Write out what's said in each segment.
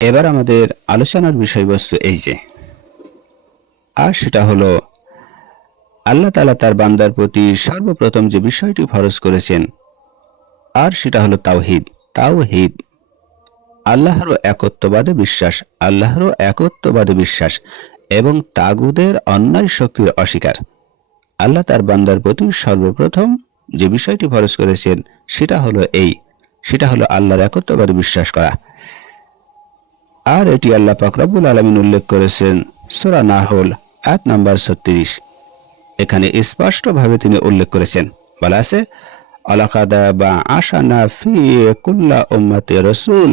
এবার আমাদের আলোচনার বিষয়বস্তু এই যে। আর সেটা হলো, আল্লাহ তালা তার বান্দার প্রতি সর্বপ্রথম যে বিষয়টি ফরজ করেছেন, আর সেটা হলো তাওহিদ। তাওহিদ আল্লাহরও একত্ববাদে বিশ্বাস, আল্লাহরও একত্ববাদে বিশ্বাস এবং তাগুদের অন্যায় শক্তির অস্বীকার। আল্লাহ তার বান্দার প্রতি সর্বপ্রথম যে বিষয়টি ফরজ করেছেন, সেটা হলো এই, সেটা হলো আল্লাহর একত্ববাদে বিশ্বাস করা। আর এটি আল্লাহ পাকরাবুল আলমিন উল্লেখ করেছেন সোরা নাহল এক নাম্বার ছত্রিশ। এখানে স্পষ্টভাবে তিনি উল্লেখ করেছেন। বলা আছে রসুল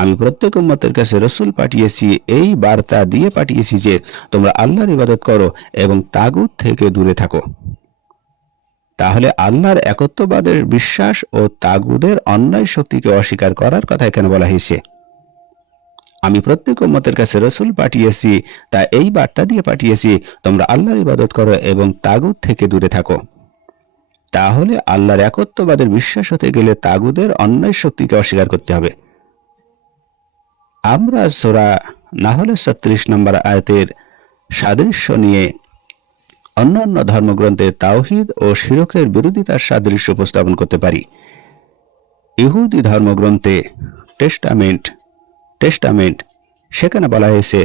আমি প্রত্যেক উম্মতের কাছে রসুল পাঠিয়েছি, এই বার্তা দিয়ে পাঠিয়েছি যে তোমরা আল্লাহর ইবাদত করো এবং তাগুদ থেকে দূরে থাকো। তাহলে আল্লাহর একত্ববাদের বিশ্বাস ও তাগুদের অন্যায় শক্তিকে অস্বীকার করার কথা এখানে বলা হয়েছে। আমি প্রত্যেক উম্মতের কাছে রসুল পাঠিয়েছি, তা এই বার্তা দিয়ে পাঠিয়েছি, তোমরা আল্লাহর ইবাদত করো এবং তাগুদ থেকে দূরে থাকো। তাহলে আল্লাহর একত্ববাদের বিশ্বাস হতে গেলে তাগুদের অন্যায় শক্তিকে অস্বীকার করতে হবে। আমরা সোরা না হলে ছত্রিশ নম্বর আয়তের সাদৃশ্য নিয়ে অন্যান্য ধর্মগ্রন্থে তাওহিদ ও শিরকের বিরোধিতার সাদৃশ্য উপস্থাপন করতে পারি। ইহুদি ধর্মগ্রন্থে টেস্টামেন্ট টেস্টামেন্ট, সেখানে বলা হয়েছে,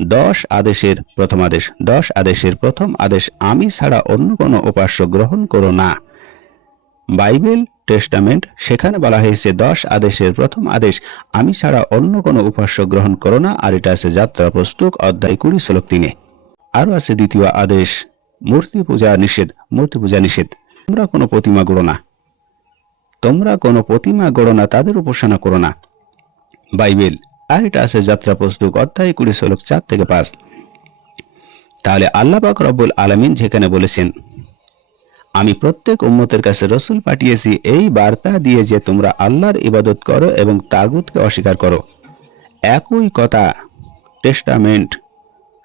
দশ আদেশের প্রথম আদেশ, দশ আদেশের প্রথম আদেশ আমি ছাড়া অন্য কোনো উপাস্য গ্রহণ করো না। বাইবেল, টেস্টামেন্ট, সেখানে বলা হয়েছে, দশ আদেশের প্রথম আদেশ আমি ছাড়া অন্য কোনো উপাস্য গ্রহণ করো না, আর এটা আছে যাত্রা প্রস্তুত অধ্যায় কুড়ি, শ্লোক তিনে। আরও আছে দ্বিতীয় আদেশ মূর্তি পূজা নিষেধ, মূর্তি পূজা নিষেধ। তোমরা কোনো প্রতিমা গড়ো না। তোমরা কোনো প্রতিমা গড়ো না, তাদের উপাসনা করো না। বাইবেল আর এটা আছে যাত্রা প্রস্তুত, অধ্যায় কুড়ি, শ্লোক চার থেকে পাঁচ। তাহলে আল্লাহ পাক রব্বুল আলমিন যেখানে বলেছেন, আমি প্রত্যেক উম্মতের কাছে রসুল পাঠিয়েছি, এই বার্তা দিয়ে যে তোমরা আল্লাহর ইবাদত করো এবং তাগুতকে অস্বীকার করো। একই কথা, টেস্টামেন্ট,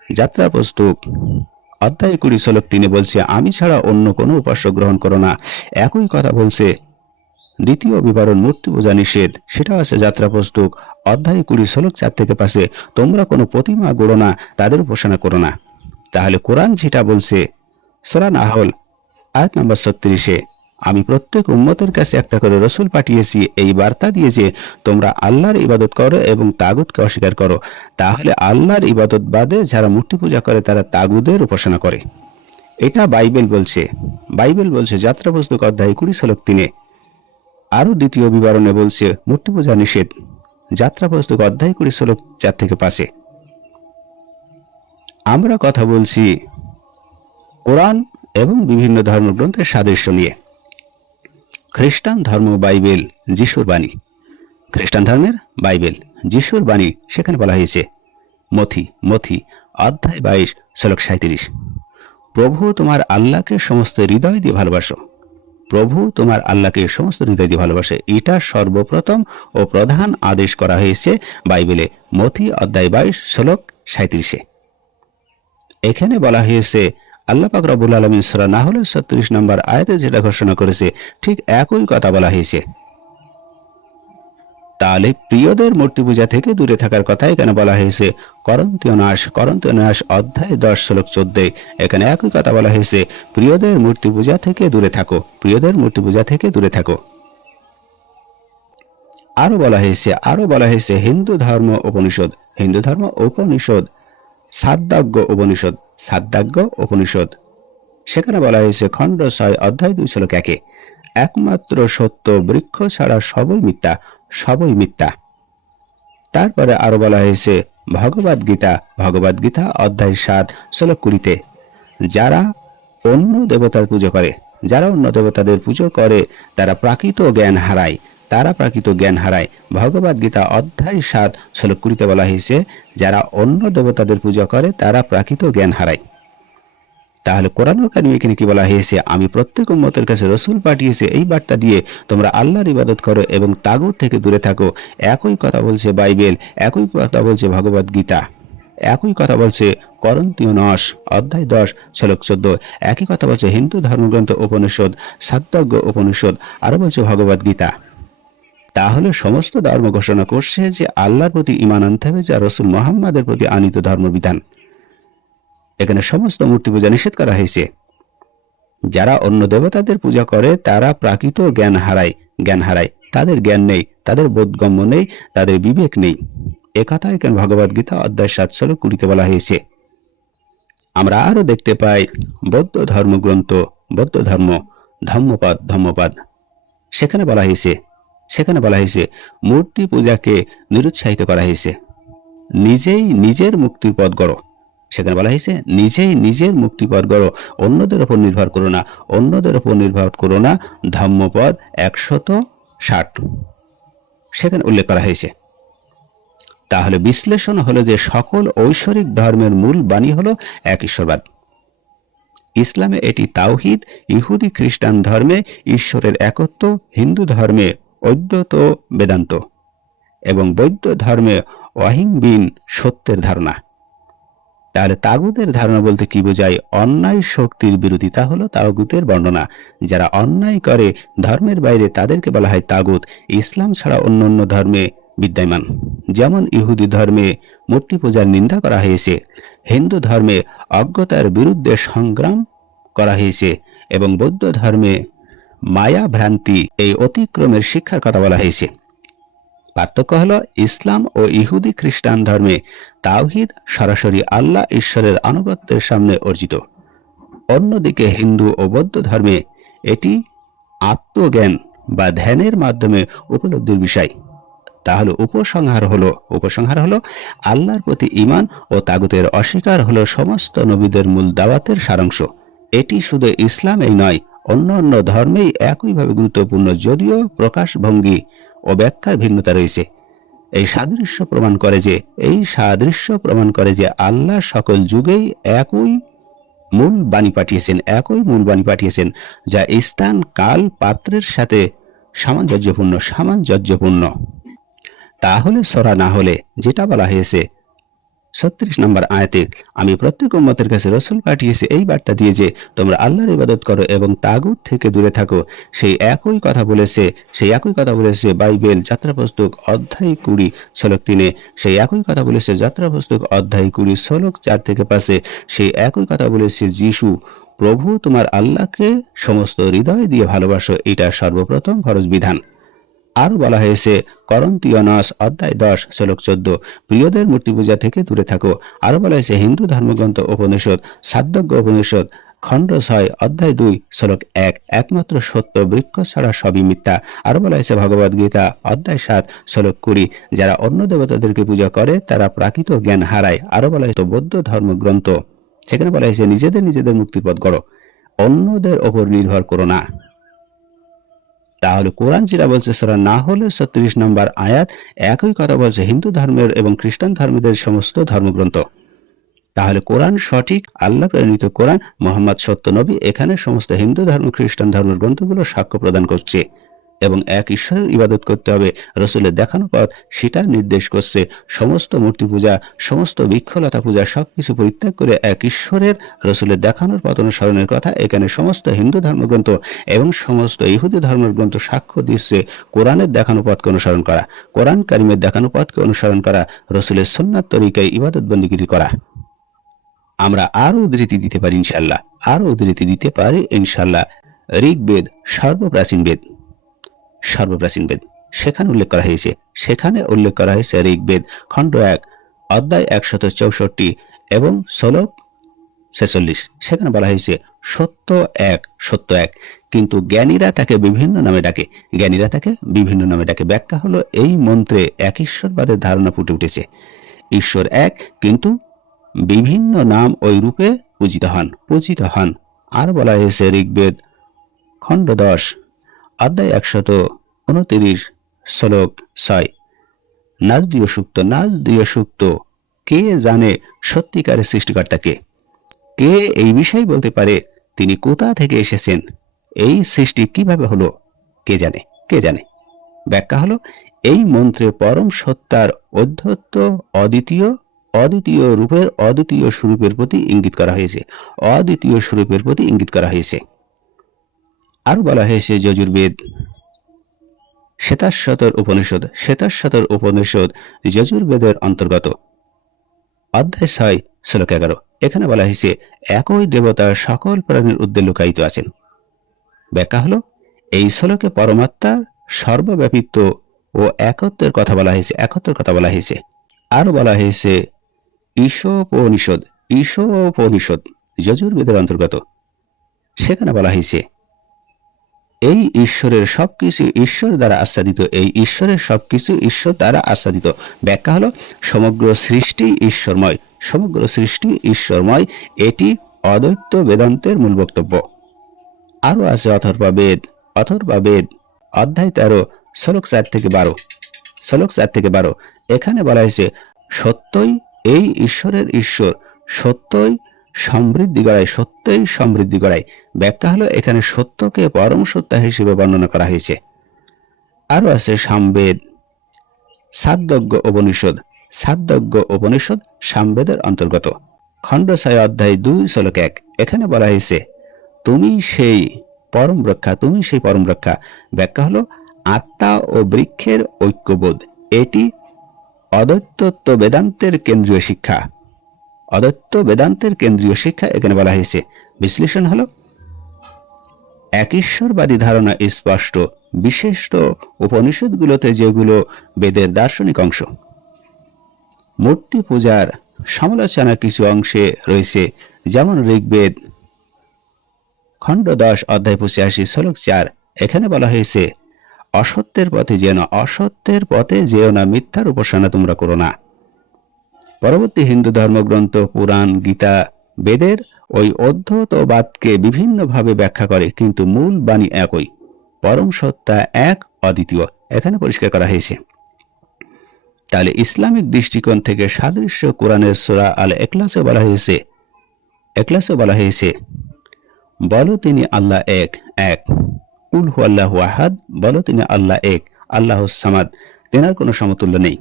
যাত্রা প্রস্তুত। অধ্যায় কুড়ি শ্লোক তিনি বলছে, আমি ছাড়া অন্য কোনো উপাস্য গ্রহণ করো না। একই কথা বলছে, দ্বিতীয় বিবরণ মূর্তি পূজা নিষেধ। সেটা আছে যাত্রা পুস্তক, অধ্যায় কুড়ি শ্লোক চার থেকে পাশে তোমরা কোনো প্রতিমা গড়ো না, তাদের উপাসনা করো না। তাহলে কোরআন যেটা বলছে, সোরা আহল আয়াত নম্বর ছত্রিশে আমি প্রত্যেক উম্মতের কাছে একটা করে রসুল পাঠিয়েছি, এই বার্তা দিয়ে যে তোমরা আল্লাহর ইবাদত করো এবং তাগুদকে অস্বীকার করো। তাহলে আল্লাহর ইবাদত বাদে যারা মূর্তি পূজা করে তারা তাগুদের উপাসনা করে। এটা বাইবেল বলছে। বাইবেল বলছে যাত্রা পুস্তক অধ্যায় কুড়ি শ্লোক তিনে। আরও দ্বিতীয় বিবরণে বলছে, মূর্তি পূজা নিষেধ। যাত্রা পুস্তক অধ্যায় কুড়ি শ্লোক চার থেকে পাশে আমরা কথা বলছি কোরআন এবং বিভিন্ন ধর্মগ্রন্থের সাদৃশ্য নিয়ে। খ্রিস্টান ধর্ম বাইবেল, যিশুর বাণী। খ্রিস্টান ধর্মের বাইবেল, যিশুর বাণী সেখানে বলা হয়েছে। মথি মথি, অধ্যায় বাইশ, শ্লোক সাঁত্রিশ প্রভু তোমার আল্লাহকে সমস্ত হৃদয় দিয়ে ভালোবাসো। প্রভু তোমার আল্লাহকে সমস্ত হৃদয় দিয়ে ভালোবাসে। এটা সর্বপ্রথম ও প্রধান আদেশ করা হয়েছে বাইবেলে, মথি অধ্যায় বাইশ, শ্লোক সাঁত্রিশে এখানে বলা হয়েছে আল্লাহ পাক রব্বুল আলমিন সরা না হলে ছত্রিশ নম্বর আয়াতে যেটা ঘোষণা করেছে, ঠিক একই কথা বলা হয়েছে। তাহলে প্রিয়দের মূর্তি পূজা থেকে দূরে থাকার কথা এখানে বলা হয়েছে। করন্তীয় নাশ করন্তীয় নাশ অধ্যায় দশ শ্লোক চোদ্দে, এখানে একই কথা বলা হয়েছে। প্রিয়দের মূর্তি পূজা থেকে দূরে থাকো, প্রিয়দের মূর্তি পূজা থেকে দূরে থাকো। আরও বলা হয়েছে, আরও বলা হয়েছে হিন্দু ধর্ম উপনিষদ, হিন্দু ধর্ম উপনিষদ সাদ্দাজ্ঞ উপনিষদ সাদ্দাজ্ঞ উপনিষদ। সেখানে বলা হয়েছে, খণ্ড ছয়, অধ্যায় দুই শ্লোক একে। একমাত্র সত্য বৃক্ষ ছাড়া সবই মিথ্যা সবই মিথ্যা। তারপরে আরও বলা হয়েছে ভগবদ গীতা ভগবদ গীতা, অধ্যায় সাত, শ্লোক কুড়িতে। যারা অন্য দেবতার পুজো করে, যারা অন্য দেবতাদের পুজো করে, তারা প্রাকৃত জ্ঞান হারায়। তারা প্রাকৃত জ্ঞান হারায়। ভগবদ গীতা অধ্যায় সাত শ্লোক কুড়িতে বলা হয়েছে, যারা অন্য দেবতাদের পূজা করে, তারা প্রাকৃত জ্ঞান হারায়। তাহলে কোরআন কারিম এখানে কি বলা হয়েছে? আমি প্রত্যেক উম্মতের কাছে রসুল পাঠিয়েছে, এই বার্তা দিয়ে তোমরা আল্লাহর ইবাদত করো এবং তাগুর থেকে দূরে থাকো। একই কথা বলছে বাইবেল, একই কথা বলছে ভগবদ গীতা, একই কথা বলছে করন্তীয় নস, অধ্যায় দশ শ্লোক চোদ্দ, একই কথা বলছে হিন্দু ধর্মগ্রন্থ, উপনিষদ সাত্তজ্ঞ উপনিষদ আরও বলছে ভগবদ তাহলে সমস্ত ধর্ম ঘোষণা করছে যে আল্লাহর প্রতি ইমান আনতে হবে, যা রসুল মোহাম্মদের প্রতি আনিত ধর্মবিধান। এখানে সমস্ত মূর্তি পূজা নিষেধ করা হয়েছে। যারা অন্য দেবতাদের পূজা করে, তারা প্রাকৃত জ্ঞান হারায় জ্ঞান হারায়। তাদের জ্ঞান নেই, তাদের বোধগম্য নেই, তাদের বিবেক নেই। একথা এখানে ভগবদ গীতা অধ্যায় সাতশো কুড়িতে বলা হয়েছে। আমরা আরও দেখতে পাই, বৌদ্ধ ধর্মগ্রন্থ, বৌদ্ধ ধর্ম, ধর্মপদ ধর্মপদ। সেখানে বলা হয়েছে সেখানে বলা হয়েছে, মূর্তি পূজাকে নিরুৎসাহিত করা হয়েছে। নিজেই নিজের মুক্তির পথ গড়ো। সেখানে বলা হয়েছে, নিজেই নিজের মুক্তিপদ গড়ো। অন্যদের ওপর নির্ভর করো না। অন্যদের ওপর নির্ভর করো না। ধর্মপদ একশত ষাট। সেখানে উল্লেখ করা হয়েছে, তাহলে বিশ্লেষণ হলো যে সকল ঐশ্বরিক ধর্মের মূল বাণী হলো এক ঈশ্বরবাদ। ইসলামে এটি তাওহিদ, ইহুদি খ্রিস্টান ধর্মে ঈশ্বরের একত্ব হিন্দু ধর্মে অদ্বৈত বেদান্ত এবং বৌদ্ধ ধর্মে অহিংবিন সত্যের ধারণা। তাহলে তাগুতের ধারণা বলতে কি বোঝায়? অন্যায় শক্তির বিরোধিতা হলো তাগুতের বর্ণনা। যারা অন্যায় করে, ধর্মের বাইরে তাদেরকে বলা হয় তাগুত। ইসলাম ছাড়া অন্য অন্য ধর্মে বিদ্যমান। যেমন ইহুদি ধর্মে মূর্তি পূজার নিন্দা করা হয়েছে, হিন্দু ধর্মে অজ্ঞতার বিরুদ্ধে সংগ্রাম করা হয়েছে এবং বৌদ্ধ ধর্মে মায়া ভ্রান্তি এই অতিক্রমের শিক্ষার কথা বলা হয়েছে। পার্থক্য হল ইসলাম ও ইহুদি খ্রিস্টান ধর্মে তাওহিদ সরাসরি আল্লাহ ঈশ্বরের আনুগত্যের সামনে অর্জিত। অন্যদিকে হিন্দু ও বৌদ্ধ ধর্মে এটি আত্মজ্ঞান বা ধ্যানের মাধ্যমে উপলব্ধির বিষয়। তাহলে উপসংহার হলো উপসংহার হলো আল্লাহর প্রতি ইমান ও তাগুতের অস্বীকার হলো সমস্ত নবীদের মূল দাওয়াতের সারাংশ। এটি শুধু ইসলামেই নয় অন্য অন্য ধর্মেই একইভাবে গুরুত্বপূর্ণ, যদিও প্রকাশভঙ্গি ও ব্যাখ্যার ভিন্নতা রয়েছে। এই সাদৃশ্য প্রমাণ করে যে, এই সাদৃশ্য প্রমাণ করে যে আল্লাহ সকল যুগেই একই মূল বাণী পাঠিয়েছেন, একই মূল বাণী পাঠিয়েছেন, যা স্থান, কাল, পাত্রের সাথে সামঞ্জস্যপূর্ণ সামঞ্জস্যপূর্ণ। তাহলে সরা না হলে যেটা বলা হয়েছে ছত্রিশ নম্বর আয়াতে, আমি প্রত্যেক উম্মতের কাছে রসুল পাঠিয়েছি এই বার্তা দিয়ে যে, তোমরা আল্লাহর ইবাদত করো এবং তাগুত থেকে দূরে থাকো। সেই একই কথা বলেছে, সেই একই কথা বলেছে বাইবেল যাত্রা পুস্তক অধ্যায় কুড়ি, শ্লোক তিনে। সেই একই কথা বলেছে যাত্রা পুস্তক অধ্যায় কুড়ি, শ্লোক চার থেকে পাশে সেই একই কথা বলেছে যিশু, প্রভু, তোমার আল্লাহকে সমস্ত হৃদয় দিয়ে ভালোবাসো, এটা সর্বপ্রথম খরচ বিধান। আরও বলা হয়েছে, করন্তীয়নস অধ্যায় দশ, শ্লোক চোদ্দ, প্রিয়দের মূর্তি পূজা থেকে দূরে থাকো। আরও বলা হয়েছে, হিন্দু ধর্মগ্রন্থ উপনিষদ, সাধ্যজ্ঞ উপনিষদ খণ্ড ছয় অধ্যায় দুই, শ্লোক এক, একমাত্র সত্য, বৃক্ষ ছাড়া সবই মিথ্যা। আরও বলা হয়েছে ভগবদ গীতা অধ্যায় সাত, শ্লোক কুড়ি, যারা অন্য দেবতাদেরকে পূজা করে, তারা প্রাকৃত জ্ঞান হারায়। আরও বলা হয়েছে, বৌদ্ধ ধর্মগ্রন্থ, সেখানে বলা হয়েছে, নিজেদের নিজেদের মুক্তিপথ গড়ো। অন্যদের ওপর নির্ভর করো না। তাহলে কোরআন যেটা বলছে সেটা না হলে ছত্রিশ নম্বর আয়াত, একই কথা বলছে হিন্দু ধর্মের এবং খ্রিস্টান ধর্মীদের সমস্ত ধর্মগ্রন্থ। তাহলে কোরআন সঠিক, আল্লাহ প্রেরিত কোরআন, মোহাম্মদ সত্য নবী, এখানে সমস্ত হিন্দু ধর্ম, খ্রিস্টান ধর্মের গ্রন্থগুলো সাক্ষ্য প্রদান করছে। এবং এক ঈশ্বরের ইবাদত করতে হবে, রসুলের দেখানো পথ, সেটা নির্দেশ করছে। সমস্ত মূর্তি পূজা, সমস্ত বৃক্ষলতা পূজা, সবকিছু পরিত্যাগ করে এক ঈশ্বরের, রসুলের দেখানোর পথ অনুসরণের কথা এখানে সমস্ত হিন্দু ধর্মগ্রন্থ এবং সমস্ত ইহুদি ধর্মের গ্রন্থ সাক্ষ্য দিচ্ছে কোরআনের দেখানো পথকে অনুসরণ করা। কোরআন কারিমের দেখানো পথকে অনুসরণ করা, রসুলের সন্ন্যাত তরিকায় ইবাদত বন্দিগিরি করা। আমরা আরও উদ্ধৃতি দিতে পারি ইনশাল্লাহ আরও উদ্ধৃতি দিতে পারি ইনশাল্লাহ ঋগ্বেদ, সর্বপ্রাচীন বেদ। সর্বপ্রাচীন বেদ। সেখানে উল্লেখ করা হয়েছে, সেখানে উল্লেখ করা হয়েছে ঋগ্বেদ, খণ্ড এক, অধ্যায় একশত চৌষট্টি এবং শ্লোক ছেচল্লিশ। সেখানে বলা হয়েছে, সত্য এক সত্য এক। কিন্তু জ্ঞানীরা তাকে বিভিন্ন নামে ডাকে। জ্ঞানীরা তাকে বিভিন্ন নামে ডাকে। ব্যাখ্যা হলো এই মন্ত্রে এক ঈশ্বরবাদের ধারণা ফুটে উঠেছে। ঈশ্বর এক, কিন্তু বিভিন্ন নাম ওই রূপে পূজিত হন পূজিত হন। আর বলা হয়েছে ঋগ্বেদ খণ্ড দশ অধ্যায় একশত উনতিরিশ, শ্লোক ছয়। নাজদীয় সুক্ত নাজদীয় সুক্ত। কে জানে সত্যিকারের সৃষ্টিকর্তাকে? কে এই বিষয় বলতে পারে তিনি কোথা থেকে এসেছেন? এই সৃষ্টি কীভাবে হলো? কে জানে কে জানে? ব্যাখ্যা হলো, এই মন্ত্রে পরম সত্তার অধ্যত্ত অদ্বিতীয় অদ্বিতীয় রূপের অদ্বিতীয় স্বরূপের প্রতি ইঙ্গিত করা হয়েছে। অদ্বিতীয় স্বরূপের প্রতি ইঙ্গিত করা হয়েছে। আরও বলা হয়েছে যজুর্বেদ, শ্বেতাশ্বতর উপনিষদ শ্বেতাশ্বতর উপনিষদ যজুর্বেদের অন্তর্গত। অধ্যায় ছয়, শ্লোক এগারো। এখানে বলা হয়েছে, একই দেবতা সকল প্রাণীর উদ্দে লুকায়িত আছেন। ব্যাখ্যা হলো, এই শ্লোকে পরমাত্মার সর্বব্যাপিত্ব ও একত্বের কথা বলা হয়েছে, একত্বের কথা বলা হয়েছে। আরও বলা হয়েছে, ঈশোপনিষদ ঈশোপনিষদ যজুর্বেদের অন্তর্গত। সেখানে বলা হয়েছে এই ঈশ্বরের সবকিছু ঈশ্বর দ্বারা আচ্ছাদিত এই ঈশ্বরের সবকিছু ঈশ্বর দ্বারা আচ্ছাদিত ব্যাখ্যা হলো, সমগ্র সৃষ্টি ঈশ্বরময়। সমগ্র সৃষ্টি ঈশ্বরময়, এটি অদ্বৈত বেদান্তের মূল বক্তব্য। আরও আছে অথর্বা বেদ। অথর্বা বেদ, অধ্যায় তেরো, শ্লোক চার থেকে বারো। শ্লোক চার থেকে বারো। এখানে বলা হয়েছে, সত্যই এই ঈশ্বরের ঈশ্বর, সত্যই সমৃদ্ধি গড়ায় সত্যই সমৃদ্ধি গড়ায়। ব্যাখ্যা হলো, এখানে সত্যকে পরম সত্য হিসেবে বর্ণনা করা হয়েছে। আরও আছে সামবেদ সাদ্যজ্ঞ উপনিষদ। সাদ্যজ্ঞ উপনিষদ সামবেদের অন্তর্গত। খণ্ড ছয় অধ্যায় দুই, শ্লোক এক। এখানে বলা হয়েছে, তুমি সেই পরম রক্ষা, তুমি সেই পরম রক্ষা। ব্যাখ্যা হলো, আত্মা ও বৃক্ষের ঐক্যবোধ, এটি অদ্বৈতত্ব বেদান্তের কেন্দ্রীয় শিক্ষা। অদ্বৈত বেদান্তের কেন্দ্রীয় শিক্ষা এখানে বলা হয়েছে। বিশ্লেষণ হলো, এক ঈশ্বরবাদী ধারণা স্পষ্ট বিশিষ্ট উপনিষদগুলোতে যেগুলো বেদের দার্শনিক অংশ। মূর্তি পূজার সমালোচনা কিছু অংশে রয়েছে, যেমন ঋগ্বেদ খণ্ড দশ অধ্যায় পঁচাশি, শ্লোক চার, এখানে বলা হয়েছে, অসত্যের পথে যেও না অসত্যের পথে যেও না, মিথ্যার উপাসনা তোমরা করো না। পরবর্তী হিন্দু ধর্মগ্রন্থ, পুরাণ, গীতা, বেদের ওই অধ্যতবাদকে বিভিন্নভাবে ব্যাখ্যা করে, কিন্তু মূল বাণী একই। পরম সত্তা এক, অদ্বিতীয়। এখানে পরিষ্কার করা হয়েছে। তাহলে ইসলামিক দৃষ্টিকোণ থেকে সাদৃশ্য কোরআনের সোরা আল একলাসে বলা হয়েছে একলাসে বলা হয়েছে, বলো তিনি আল্লাহ এক এক। উল হু আল্লাহ আহাদ, বলো তিনি আল্লাহ এক, আল্লাহ সামাদ। তেনার কোনো সমতুল্য নেই।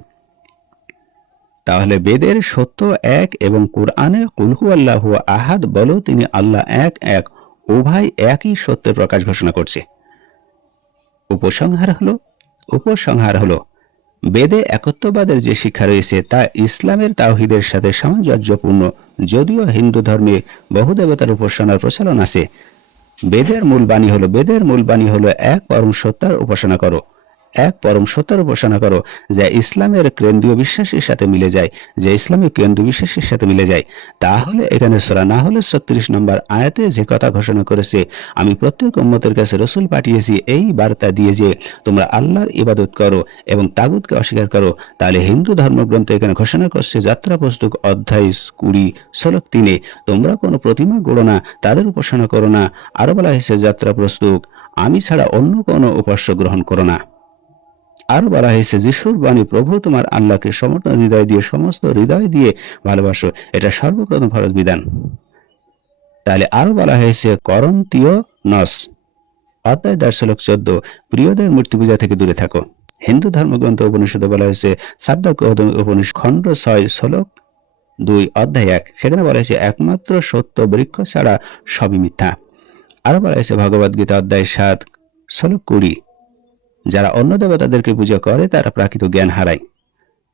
তাহলে বেদের সত্য এক এবং কোরআনে কুলহু আল্লাহ আহাদ বলো তিনি আল্লাহ এক এক, উভয় একই সত্যের প্রকাশ ঘোষণা করছে। উপসংহার হলো উপসংহার হলো, বেদে একত্ববাদের যে শিক্ষা রয়েছে তা ইসলামের তাওহিদের সাথে সামঞ্জস্যপূর্ণ, যদিও হিন্দু ধর্মে বহু দেবতার উপাসনার প্রচলন আছে। বেদের মূল বাণী হলো, বেদের মূল বাণী হলো এক পরম সত্তার উপাসনা করো। এক পরম সত্তার উপাসনা করো যা ইসলামের কেন্দ্রীয় বিশ্বাসের সাথে মিলে যায়, যে ইসলামের কেন্দ্রীয় বিশ্বাসের সাথে মিলে যায়। তাহলে এখানে সোরা না হলে ছত্রিশ নম্বর আয়াতে যে কথা ঘোষণা করেছে, আমি প্রত্যেক উম্মতের কাছে রসুল পাঠিয়েছি, এই বার্তা দিয়ে যে তোমরা আল্লাহর ইবাদত করো এবং তাগুদকে অস্বীকার করো। তাহলে হিন্দু ধর্মগ্রন্থ এখানে ঘোষণা করছে যাত্রা পুস্তক অধ্যায় কুড়ি, শ্লোক তিনে, তোমরা কোনো প্রতিমা গড়ো না, তাদের উপাসনা করো না। আরও বলা হয়েছে যাত্রা পুস্তক আমি ছাড়া অন্য কোনো উপাস্য গ্রহণ করো না। আরও বলা হয়েছে যিশুর বাণী প্রভু তোমার আল্লাহকে সমর্থন, হৃদয় দিয়ে, সমস্ত হৃদয় দিয়ে ভালোবাসো, এটা সর্বপ্রথম ফরজ বিধান। তাহলে আরও বলা হয়েছে করন্তীয় নস। অধ্যায় দশ, শ্লোক চোদ্দ, প্রিয়দের মূর্তি পূজা থেকে দূরে থাকো। হিন্দু ধর্মগ্রন্থ উপনিষদে বলা হয়েছে সাদ্দাক উপনিষদ খণ্ড ছয়, শ্লোক দুই, অধ্যায় এক। সেখানে বলা হয়েছে একমাত্র সত্য বৃক্ষ ছাড়া সবই মিথ্যা। আরও বলা হয়েছে ভগবদ গীতা অধ্যায় সাত, শ্লোক কুড়ি যারা অন্য দেবতাদেরকে পূজা করে তারা প্রাকৃত জ্ঞান হারায়।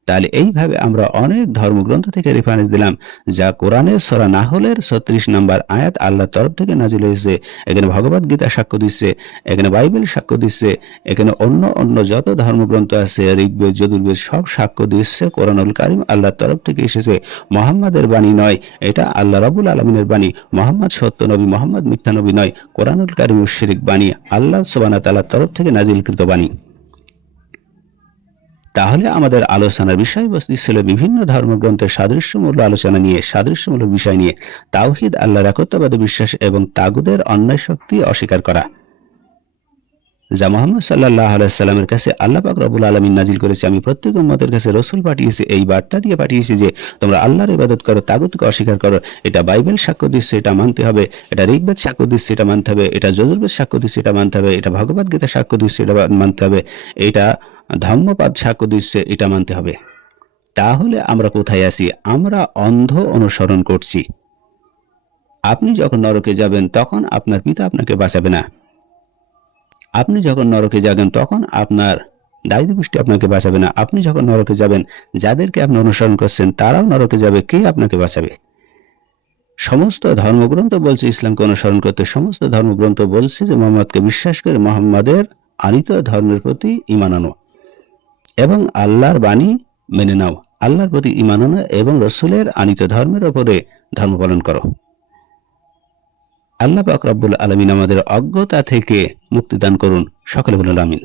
তাহলে এইভাবে আমরা অনেক ধর্মগ্রন্থ থেকে রেফারেন্স দিলাম, যা কোরআনের সরা নাহলের ছত্রিশ নম্বর আয়াত আল্লাহর তরফ থেকে নাজিল হয়েছে। এখানে ভগবত গীতা সাক্ষ্য দিচ্ছে, এখানে বাইবেল সাক্ষ্য দিচ্ছে, এখানে অন্য অন্য যত ধর্মগ্রন্থ আছে, ঋগ্বেদ, যদুর্বেদ সব সাক্ষ্য দিচ্ছে, কোরআনুল কারিম আল্লাহর তরফ থেকে এসেছে। মোহাম্মদের বাণী নয়, এটা আল্লাহ রবুল আলমিনের বাণী। মোহাম্মদ সত্য নবী, মোহাম্মদ মিথ্যা নবী নয়, কোরআনুল কারিম উশরিক বাণী, আল্লাহ সোবানা তালার তরফ থেকে নাজিলকৃত বাণী। তাহলে আমাদের আলোচনার বিষয়বস্তু ছিল বিভিন্ন ধর্মগ্রন্থের সাদৃশ্যমূলক আলোচনা নিয়ে, সাদৃশ্যমূলক বিষয় নিয়ে, তাওহিদ, আল্লাহর একত্ববাদ বিশ্বাস এবং তাগুদের অন্যায় শক্তি অস্বীকার করা। যা মোহাম্মদ সাল্লাহ আলাইসাল্লামের কাছে আল্লাহ পাক রবুল আলমিন নাজিল করেছে। আমি প্রত্যেক উম্মতের কাছে রসুল পাঠিয়েছি, এই বার্তা দিয়ে পাঠিয়েছি যে, তোমরা আল্লাহর ইবাদত করো তাগুতকে অস্বীকার করো। এটা বাইবেল সাক্ষ্য দিচ্ছে, এটা মানতে হবে। এটা ঋগ্বেদ সাক্ষ্য দিচ্ছে, এটা মানতে হবে। এটা যজুর্বেদ সাক্ষ্য দিচ্ছে, এটা মানতে হবে। এটা ভগবদ গীতা সাক্ষ্য দিচ্ছে, এটা মানতে হবে। এটা ধর্মপাদ সাক্ষ্য দিচ্ছে, এটা মানতে হবে। তাহলে আমরা কোথায় আছি? আমরা অন্ধ অনুসরণ করছি। আপনি যখন নরকে যাবেন, তখন আপনার পিতা আপনাকে বাঁচাবে না। আপনি যখন নরকে যাবেন, তখন আপনার দায়িত্ব বৃষ্টি আপনাকে বাঁচাবে না। আপনি যখন নরকে যাবেন, যাদেরকে আপনি অনুসরণ করছেন, তারাও নরকে যাবে, কে আপনাকে বাঁচাবে? সমস্ত ধর্মগ্রন্থ বলছে ইসলামকে অনুসরণ করতে। সমস্ত ধর্মগ্রন্থ বলছে যে, মোহাম্মদকে বিশ্বাস করে মোহাম্মদের আনিত ধর্মের প্রতি ইমান আনো। এবং আল্লাহর বাণী মেনে নাও। আল্লাহর প্রতি ইমান এবং রসুলের আনিত ধর্মের ওপরে ধর্ম পালন করো। আল্লাহ পাক আলমিন আমাদের অজ্ঞতা থেকে মুক্তিদান করুন। সকলে বলুন, আমিন।